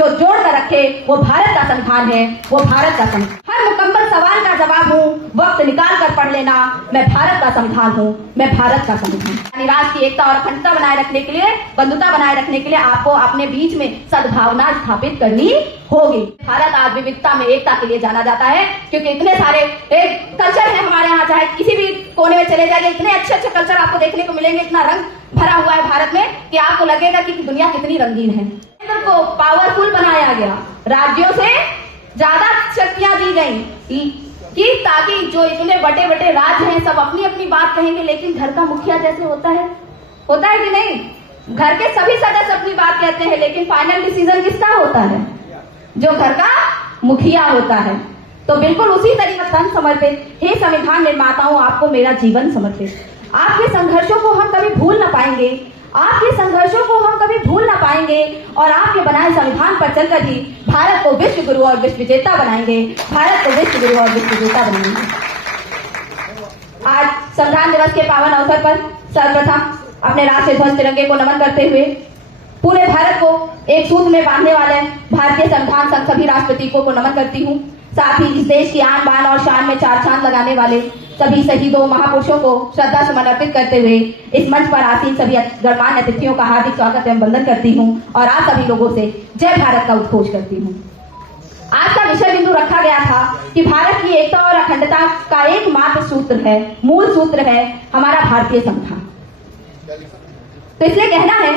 जो जोड़ कर रखे वो भारत का संविधान है, वो भारत का संविधान। हर मुकम्मल सवाल का जवाब हूँ, वक्त निकाल कर पढ़ लेना, मैं भारत का संविधान हूँ, मैं भारत का संविधान। यानी राष्ट्र की एकता और अखंडता बनाए रखने के लिए, बंधुता बनाए रखने के लिए आपको अपने बीच में सद्भावना स्थापित करनी होगी। भारत आज विविधता में एकता के लिए जाना जाता है, क्योंकि इतने सारे कल्चर है हमारे यहाँ, चाहे किसी भी कोने में चले जाइए इतने अच्छे अच्छे कल्चर आपको देखने को मिलेंगे, इतना रंग भरा हुआ है भारत में कि आपको लगेगा कि दुनिया कितनी रंगीन है। केंद्र को पावरफुल बनाया गया, राज्यों से ज्यादा शक्तियां दी गई कि ताकि जो इतने बड़े बड़े राज्य हैं सब अपनी अपनी बात कहेंगे, लेकिन घर का मुखिया जैसे होता है कि नहीं, घर के सभी सदस्य अपनी बात कहते हैं, लेकिन फाइनल डिसीजन किसका होता है? जो घर का मुखिया होता है। तो बिल्कुल उसी तरीके तन समर्पित, हे संविधान निर्माताओं आपको मेरा जीवन समर्पित। आपके संघर्षों को हम कभी भूल ना पाएंगे, आपके संघर्षों को हम कभी भूल ना पाएंगे और आपके बनाए संविधान पर चलकर ही भारत को विश्व गुरु और विश्व विजेता बनाएंगे, भारत को विश्व गुरु और विश्व विजेता बनाएंगे। आज संविधान दिवस के पावन अवसर पर सर्वप्रथम अपने राष्ट्रीय ध्वज तिरंगे को नमन करते हुए पूरे भारत को एक सूत्र में बांधने वाले भारतीय संविधान संघ सभी राष्ट्रपतियों को नमन करती हूँ। साथ ही इस देश की आन बान और शान में चार चांद लगाने वाले सभी शहीदों महापुरुषों को श्रद्धा सुमन अर्पित करते हुए इस मंच पर आसीन सभी गणमान्य अतिथियों का हार्दिक स्वागत एवं वंदन करती हूँ और आप सभी लोगों से जय भारत का उद्घोष करती हूँ। आज का विषय बिंदु रखा गया था कि भारत की एकता और अखंडता का एकमात्र सूत्र है, मूल सूत्र है हमारा भारतीय संविधान। तो इसलिए कहना है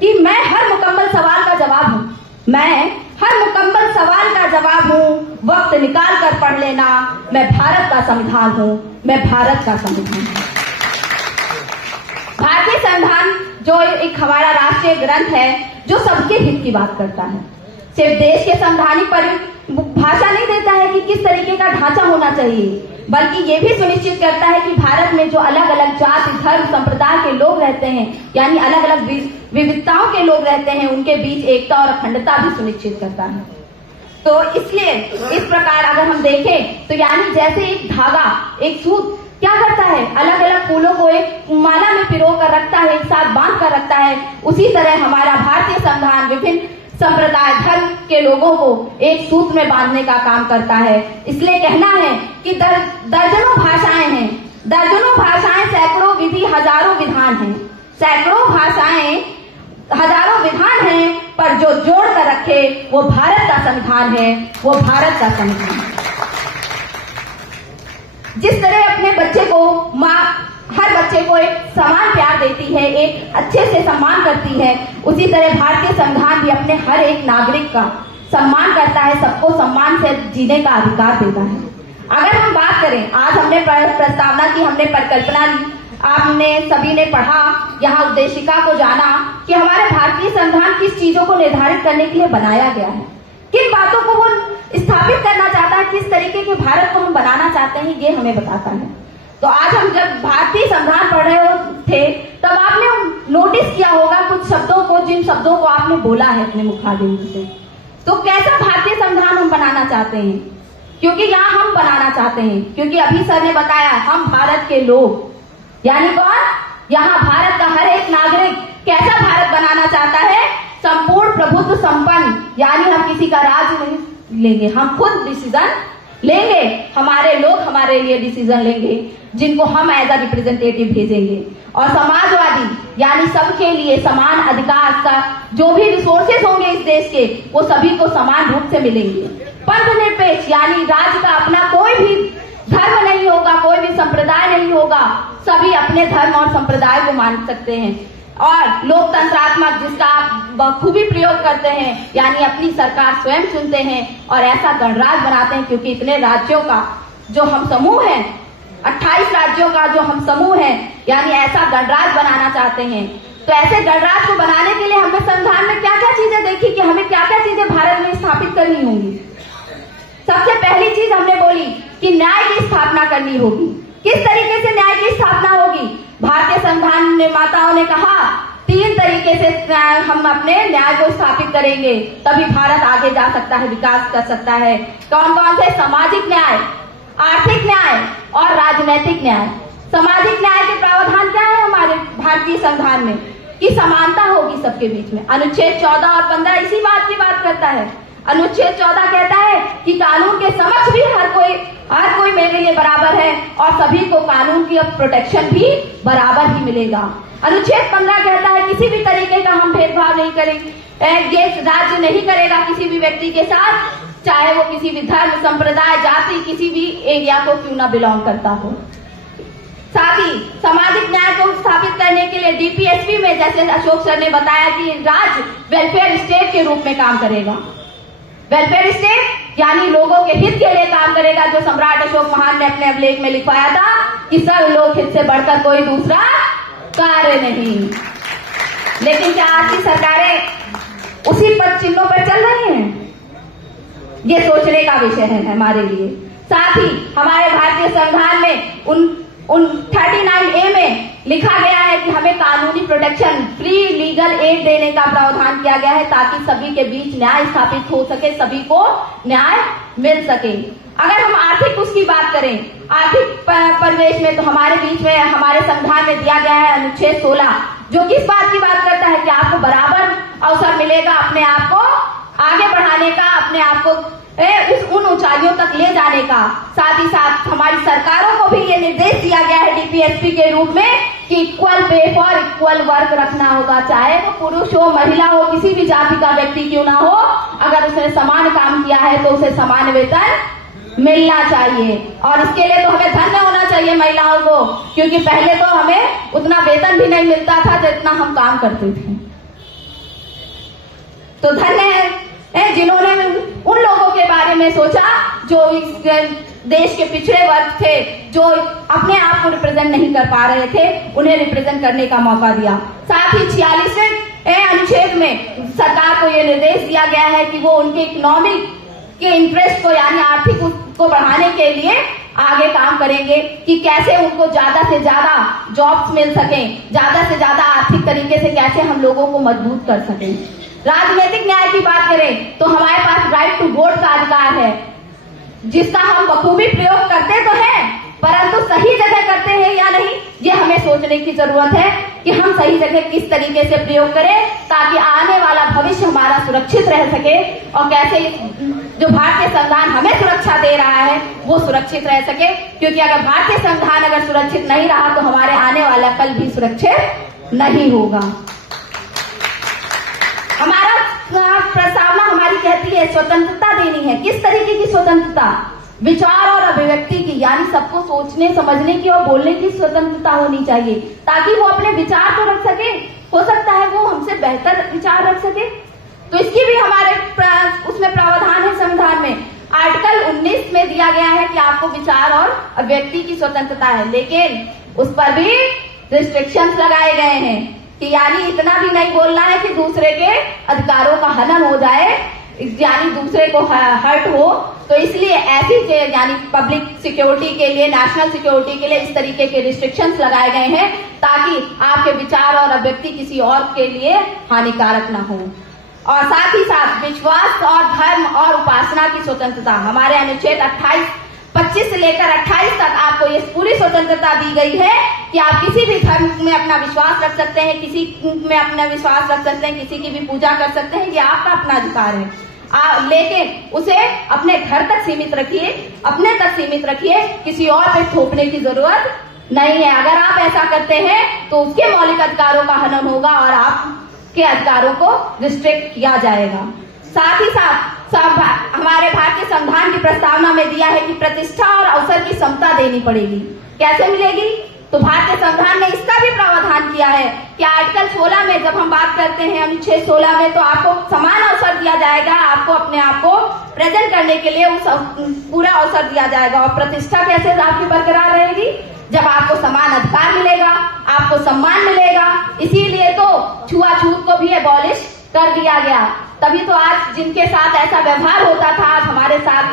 कि मैं हर मुकम्मल सवाल का जवाब हूँ, मैं हर मुकम्मल सवाल का जवाब हूँ, वक्त निकाल कर पढ़ लेना, मैं भारत का संविधान हूँ, मैं भारत का संविधान हूँ। भारतीय संविधान जो एक हमारा राष्ट्रीय ग्रंथ है जो सबके हित की बात करता है, सिर्फ देश के संवैधानिक भाषा नहीं देता है कि किस तरीके का ढांचा होना चाहिए, बल्कि ये भी सुनिश्चित करता है कि भारत में जो अलग अलग जाति धर्म संप्रदाय के लोग रहते हैं, यानी अलग अलग विविधताओं के लोग रहते हैं, उनके बीच एकता और अखंडता भी सुनिश्चित करता है। तो इसलिए इस प्रकार अगर हम देखें तो यानी जैसे एक धागा, एक सूत क्या करता है, अलग अलग फूलों को एक माला में पिरो कर रखता है, एक साथ बांध कर रखता है, उसी तरह हमारा भारतीय संविधान विभिन्न संप्रदाय धर्म के लोगों को एक सूत्र में बांधने का काम करता है। इसलिए कहना है कि दर्जनों भाषाएं हैं, दर्जनों भाषाएं, सैकड़ों विधि हजारों विधान हैं, सैकड़ों भाषाएं हजारों विधान हैं, पर जो जोड़ कर रखे वो भारत का संविधान है, वो भारत का संविधान। जिस तरह अपने बच्चे को माँ हर बच्चे को एक समान प्यार देती है, एक अच्छे से सम्मान करती है, उसी तरह भारतीय संविधान भी अपने हर एक नागरिक का सम्मान करता है, सबको सम्मान से जीने का अधिकार देता है। अगर हम बात करें, आज हमने प्रस्तावना की, हमने परिकल्पना ली, आपने सभी ने पढ़ा, यहाँ उद्देशिका को जाना कि हमारे भारतीय संविधान किस चीजों को निर्धारित करने के लिए बनाया गया है, किन बातों को वो स्थापित करना चाहता है, किस तरीके के भारत को हम बनाना चाहते हैं, ये हमें बताता है। तो आज हम जब भारतीय संविधान पढ़ रहे थे तब आपने नोटिस किया होगा कुछ शब्दों को, जिन शब्दों को आपने बोला है अपने मुखाबिंदु से। तो कैसा भारतीय संविधान हम बनाना चाहते हैं, क्योंकि यहाँ हम बनाना चाहते हैं, क्योंकि अभी सर ने बताया हम भारत के लोग, यानी कौन, यहाँ भारत का हर एक नागरिक कैसा भारत बनाना चाहता है, संपूर्ण प्रभुत्व संपन्न, यानी हम किसी का राज नहीं लेंगे, हम खुद डिसीजन लेंगे, हमारे लोग हमारे लिए डिसीजन लेंगे, जिनको हम एज अ रिप्रेजेंटेटिव भेजेंगे। और समाजवादी यानी सबके लिए समान अधिकार का जो भी रिसोर्सेस होंगे इस देश के, वो सभी को समान रूप से मिलेंगे। पंथनिरपेक्ष यानी राज्य का अपना कोई भी धर्म नहीं होगा, कोई भी संप्रदाय नहीं होगा, सभी अपने धर्म और संप्रदाय को मान सकते हैं। और लोकतंत्रात्मक, जिसका आप बखूबी प्रयोग करते हैं, यानी अपनी सरकार स्वयं चुनते हैं और ऐसा गणराज्य बनाते हैं, क्योंकि इतने राज्यों का जो हम समूह है, 28 राज्यों का जो हम समूह है, यानी ऐसा गणराज्य बनाना चाहते हैं। तो ऐसे गणराज्य को बनाने के लिए हमने संविधान में क्या क्या चीजें देखी कि हमें क्या क्या चीजें भारत में स्थापित करनी होंगी। सबसे पहली चीज हमने बोली कि न्याय की स्थापना करनी होगी। किस तरीके से न्याय की स्थापना होगी? भारतीय संविधान निर्माताओं ने कहा 3 तरीके से हम अपने न्याय को स्थापित करेंगे, तभी भारत आगे जा सकता है, विकास कर सकता है। कौन कौन से? सामाजिक न्याय, आर्थिक न्याय और राजनैतिक न्याय। सामाजिक न्याय के प्रावधान क्या है हमारे भारतीय संविधान में? कि समानता होगी सबके बीच में। अनुच्छेद 14 और 15 इसी बात की बात करता है। अनुच्छेद 14 कहता है कि कानून के समक्ष भी हर कोई मेरे लिए बराबर है और सभी को कानून की प्रोटेक्शन भी बराबर ही मिलेगा। अनुच्छेद 15 कहता है किसी भी तरीके का हम भेदभाव नहीं करेंगे, ये राज्य नहीं करेगा किसी भी व्यक्ति के साथ, चाहे वो किसी भी धर्म, संप्रदाय, जाति, किसी भी एरिया को क्यों ना बिलोंग करता हो। साथ ही सामाजिक न्याय को स्थापित करने के लिए डीपीएसपी में, जैसे अशोक सर ने बताया, कि राज्य वेलफेयर स्टेट के रूप में काम करेगा। वेलफेयर स्टेट यानी लोगों के हित के लिए काम करेगा, जो सम्राट अशोक महान ने अपने अभिलेख में लिखवाया था कि सब लोग हित से बढ़कर कोई दूसरा कार्य नहीं। लेकिन क्या आज की सरकारें उसी पद चिन्हों पर चल रही हैं? ये सोचने का विषय है हमारे लिए। साथ ही हमारे भारतीय संविधान में उन 39A में लिखा गया है कि हमें कानूनी प्रोटेक्शन, फ्री लीगल एड देने का प्रावधान किया गया है, ताकि सभी के बीच न्याय स्थापित हो सके, सभी को न्याय मिल सके। अगर हम आर्थिक उसकी बात करें, आर्थिक परिवेश में, तो हमारे बीच में हमारे संविधान में दिया गया है अनुच्छेद 16, जो किस बात की बात करता है कि आपको बराबर अवसर मिलेगा अपने आप को आगे बढ़ाने का, अपने आप को उन ऊंचाइयों तक ले जाने का। साथ ही साथ हमारी सरकारों को भी ये निर्देश दिया गया है डीपीएसपी के रूप में कि equal pay for equal work रखना होगा, चाहे वो पुरुष हो, महिला हो, किसी भी जाति का व्यक्ति क्यों ना हो, अगर उसने समान काम किया है तो उसे समान वेतन मिलना चाहिए। और इसके लिए तो हमें धन्य होना चाहिए महिलाओं को, क्योंकि पहले तो हमें उतना वेतन भी नहीं मिलता था जितना हम काम करते थे। तो धन्य है जिन्होंने उन लोगों के बारे में सोचा जो इस देश के पिछड़े वर्ग थे, जो अपने आप को रिप्रेजेंट नहीं कर पा रहे थे, उन्हें रिप्रेजेंट करने का मौका दिया। साथ ही 46वें अनुच्छेद में सरकार को यह निर्देश दिया गया है कि वो उनके इकोनॉमिक के इंटरेस्ट को, यानी आर्थिक को बढ़ाने के लिए आगे काम करेंगे कि कैसे उनको ज्यादा से ज्यादा जॉब्स मिल सकें, ज्यादा से ज्यादा आर्थिक तरीके से कैसे हम लोगों को मजबूत कर सकें। राजनीतिक न्याय की बात करें तो हमारे पास राइट टू वोट का अधिकार है, जिसका हम बखूबी प्रयोग करते तो हैं, परंतु सही जगह करते हैं या नहीं, ये हमें सोचने की जरूरत है कि हम सही जगह किस तरीके से प्रयोग करें, ताकि आने वाला भविष्य हमारा सुरक्षित रह सके और कैसे जो भारतीय संविधान हमें सुरक्षा दे रहा है वो सुरक्षित रह सके। क्योंकि अगर भारतीय संविधान अगर सुरक्षित नहीं रहा तो हमारे आने वाला कल भी सुरक्षित नहीं होगा। हमारा प्रस्तावना हमारी कहती है स्वतंत्रता देनी है। किस तरीके की स्वतंत्रता? विचार और अभिव्यक्ति की, यानी सबको सोचने समझने की और बोलने की स्वतंत्रता होनी चाहिए, ताकि वो अपने विचार तो रख सके, हो सकता है वो हमसे बेहतर विचार रख सके। तो इसकी भी हमारे उसमें प्रावधान है संविधान में। आर्टिकल 19 में दिया गया है कि आपको विचार और अभिव्यक्ति की स्वतंत्रता है, लेकिन उस पर भी रिस्ट्रिक्शंस लगाए गए हैं कि यानी इतना भी नहीं बोलना है कि दूसरे के अधिकारों का हनन हो जाए, यानी दूसरे को हर्ट हो। तो इसलिए ऐसी यानी पब्लिक सिक्योरिटी के लिए, नेशनल सिक्योरिटी के लिए इस तरीके के रिस्ट्रिक्शंस लगाए गए हैं, ताकि आपके विचार और अभिव्यक्ति किसी और के लिए हानिकारक ना हो। और साथ ही साथ विश्वास और धर्म और उपासना की स्वतंत्रता, हमारे अनुच्छेद 25 से लेकर 28 तक आपको ये पूरी स्वतंत्रता दी गई है कि आप किसी भी धर्म में अपना विश्वास रख सकते हैं, किसी में अपना विश्वास रख सकते हैं, किसी की भी पूजा कर सकते हैं, ये आपका अपना अधिकार है। लेकिन उसे अपने घर तक सीमित रखिए, अपने तक सीमित रखिए, किसी और पे थोपने की जरूरत नहीं है। अगर आप ऐसा करते हैं तो उसके मौलिक अधिकारों का हनन होगा और आपके अधिकारों को रिस्ट्रिक्ट किया जाएगा। साथ ही साथ हमारे भारतीय संविधान की प्रस्तावना में दिया है कि प्रतिष्ठा और अवसर की समता देनी पड़ेगी। कैसे मिलेगी? तो भारतीय संविधान ने इसका भी प्रावधान किया है कि आर्टिकल 16 में जब हम बात करते हैं अनुच्छेद 16 में, तो आपको समान अवसर दिया जाएगा, आपको अपने आप को प्रेजेंट करने के लिए उस पूरा अवसर दिया जाएगा। और प्रतिष्ठा कैसे आपकी बरकरार रहेगी? जब आपको समान अधिकार मिलेगा, आपको सम्मान मिलेगा। इसीलिए तो छुआछूत को भी एबॉलिश कर दिया गया। तभी तो आज जिनके साथ ऐसा व्यवहार होता था, आज हमारे साथ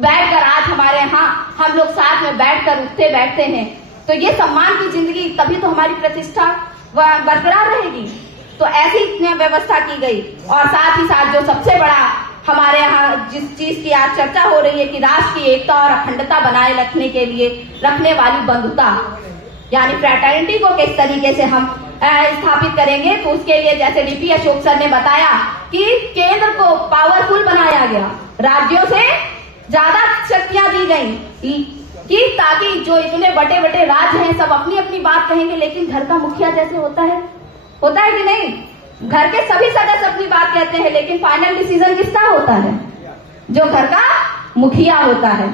बैठकर, आज हमारे यहाँ हम लोग साथ में बैठकर उठते बैठते हैं। तो ये सम्मान की जिंदगी, तभी तो हमारी प्रतिष्ठा बरकरार रहेगी। तो ऐसी व्यवस्था की गई। और साथ ही साथ जो सबसे बड़ा हमारे यहाँ जिस चीज की आज चर्चा हो रही है कि राष्ट्र की एकता और अखंडता बनाए रखने के लिए रखने वाली बंधुता, यानी फ्रैटर्निटी को किस तरीके से हम स्थापित करेंगे तो उसके लिए जैसे डीपी अशोक सर ने बताया कि केंद्र को पावरफुल बनाया गया, राज्यों से ज्यादा शक्तियां दी गई कि ताकि जो इतने बड़े बड़े राज्य हैं सब अपनी अपनी बात कहेंगे, लेकिन घर का मुखिया जैसे होता है कि नहीं, घर के सभी सदस्य अपनी बात कहते हैं, लेकिन फाइनल डिसीजन किसका होता है? जो घर का मुखिया होता है।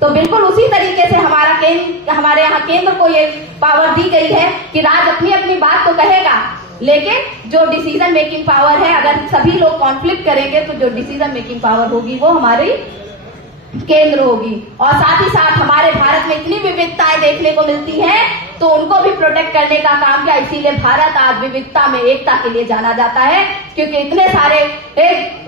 तो बिल्कुल उसी तरीके से हमारे यहाँ केंद्र को ये पावर दी गई है कि राज्य अपनी अपनी बात तो कहेगा, लेकिन जो डिसीजन मेकिंग पावर है, अगर सभी लोग कॉन्फ्लिक्ट करेंगे तो जो डिसीजन मेकिंग पावर होगी वो हमारी केंद्र होगी। और साथ ही साथ हमारे भारत में इतनी विविधताएं देखने को मिलती हैं तो उनको भी प्रोटेक्ट करने का काम किया, इसीलिए भारत आज विविधता में एकता के लिए जाना जाता है, क्योंकि इतने सारे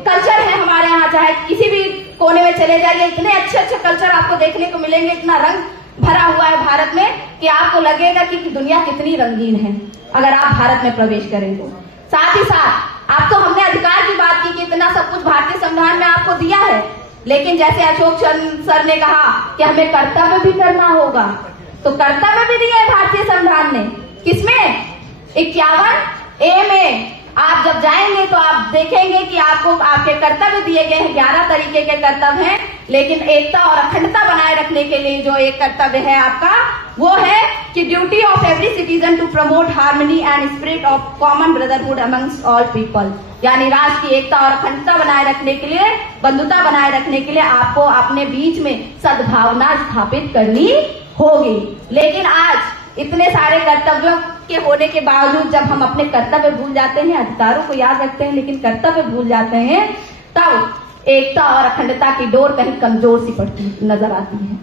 कल्चर हैं हमारे यहाँ, चाहे किसी भी कोने में चले जाइए इतने अच्छे अच्छे कल्चर आपको देखने को मिलेंगे, इतना रंग भरा हुआ है भारत में कि आपको लगेगा कि दुनिया कितनी रंगीन है अगर आप भारत में प्रवेश करें तो। साथ ही साथ आप तो हमने अधिकार की बात की कि इतना सब कुछ भारतीय संविधान में आपको दिया है, लेकिन जैसे अशोक सर ने कहा कि हमें कर्तव्य भी करना होगा, तो कर्तव्य भी दिए है भारतीय संविधान ने। किसमें? 51A में आप जब जाएंगे तो आप देखेंगे कि आपको आपके कर्तव्य दिए गए हैं। 11 तरीके के कर्तव्य हैं, लेकिन एकता और अखंडता बनाए रखने के लिए जो एक कर्तव्य है आपका, वो है कि duty of every citizen to promote harmony and spirit of common brotherhood amongst all people. यानी राष्ट्र की एकता और अखंडता बनाए रखने के लिए, बंधुता बनाए रखने के लिए आपको अपने बीच में सद्भावना स्थापित करनी होगी। लेकिन आज इतने सारे कर्तव्यों के होने के बावजूद जब हम अपने कर्तव्य भूल जाते हैं, अधिकारों को याद रखते हैं लेकिन कर्तव्य भूल जाते हैं, तब एकता और अखंडता की डोर कहीं कमजोर सी पड़ती नजर आती है।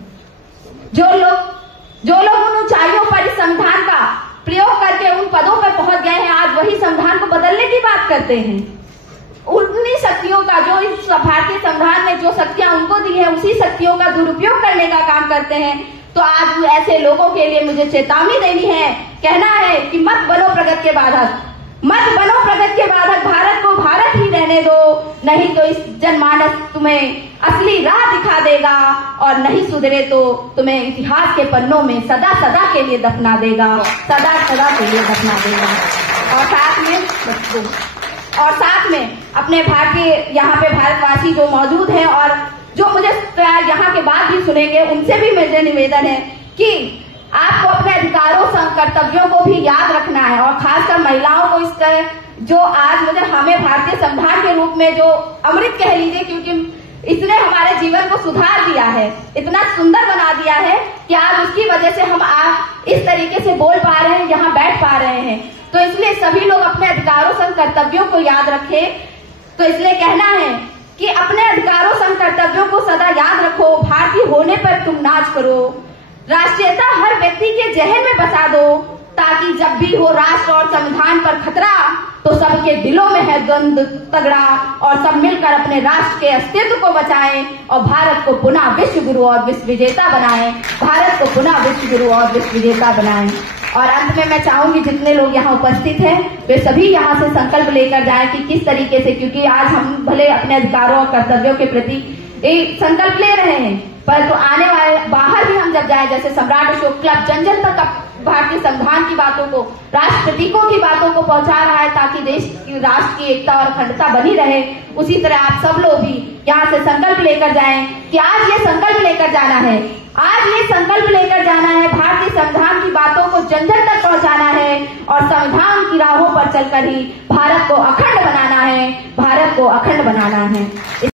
जो लोग उन ऊंचाइयों पर इस संविधान का प्रयोग करके उन पदों पर पहुंच गए हैं, आज वही संविधान को बदलने की बात करते हैं। उन्हीं शक्तियों का, जो इस भारतीय संविधान ने जो शक्तियां उनको दी है, उसी शक्तियों का दुरुपयोग करने का काम करते हैं। तो आज ऐसे लोगों के लिए मुझे चेतावनी देनी है, कहना है कि मत बनो प्रगति के बाधक, मत बनो प्रगति के बाधक, भारत को भारत ही रहने दो, नहीं तो इस जनमानस तुम्हें असली राह दिखा देगा, और नहीं सुधरे तो तुम्हें इतिहास के पन्नों में सदा सदा के लिए दफना देगा, सदा सदा के लिए दफना देगा। और साथ में अपने यहाँ पे भारतवासी जो मौजूद हैं और जो मुझे यहाँ के बाद भी सुनेंगे, उनसे भी मुझे निवेदन है कि आपको अपने अधिकारों कर्तव्यों को भी याद रखना है, और खासकर महिलाओं को इस जो आज मुझे हमें भारतीय संविधान के रूप में जो अमृत कह लीजिए, क्योंकि इसने हमारे जीवन को सुधार दिया है, इतना सुंदर बना दिया है कि आज उसकी वजह से हम आज इस तरीके से बोल पा रहे हैं, यहाँ बैठ पा रहे हैं। तो इसलिए सभी लोग अपने अधिकारों कर्तव्यों को याद रखें। तो इसलिए कहना है कि अपने अधिकारों कर्तव्यों को सदा याद रखो, भारतीय होने पर तुम नाच करो, राष्ट्रीयता हर व्यक्ति के जहन में बसा दो, ताकि जब भी हो राष्ट्र और संविधान पर खतरा तो सबके दिलों में है द्वंद्व तगड़ा, और सब मिलकर अपने राष्ट्र के अस्तित्व को बचाएं और भारत को पुनः विश्व गुरु और विश्व विजेता बनाएं, भारत को पुनः विश्व गुरु और विश्व विजेता बनाएं। और अंत में मैं चाहूंगी जितने लोग यहाँ उपस्थित हैं वे सभी यहाँ से संकल्प लेकर जाएं कि किस तरीके से, क्योंकि आज हम भले अपने अधिकारों और कर्तव्यों के प्रति एक संकल्प ले रहे हैं, परंतु आने वाले बाहर भी हम जब जाए, जैसे सम्राट अशोक क्लब जन जन तक भारतीय संविधान की बातों को, राष्ट्र प्रतीकों की बातों को पहुंचा रहा है ताकि देश की राष्ट्र की एकता और अखंडता बनी रहे, उसी तरह आप सब लोग भी यहाँ से संकल्प लेकर जाएं कि आज ये संकल्प लेकर जाना है, आज ये संकल्प लेकर जाना है, भारतीय संविधान की बातों को जन जन तक पहुंचाना है और संविधान की राहों पर चलकर ही भारत को अखंड बनाना है, भारत को अखंड बनाना है।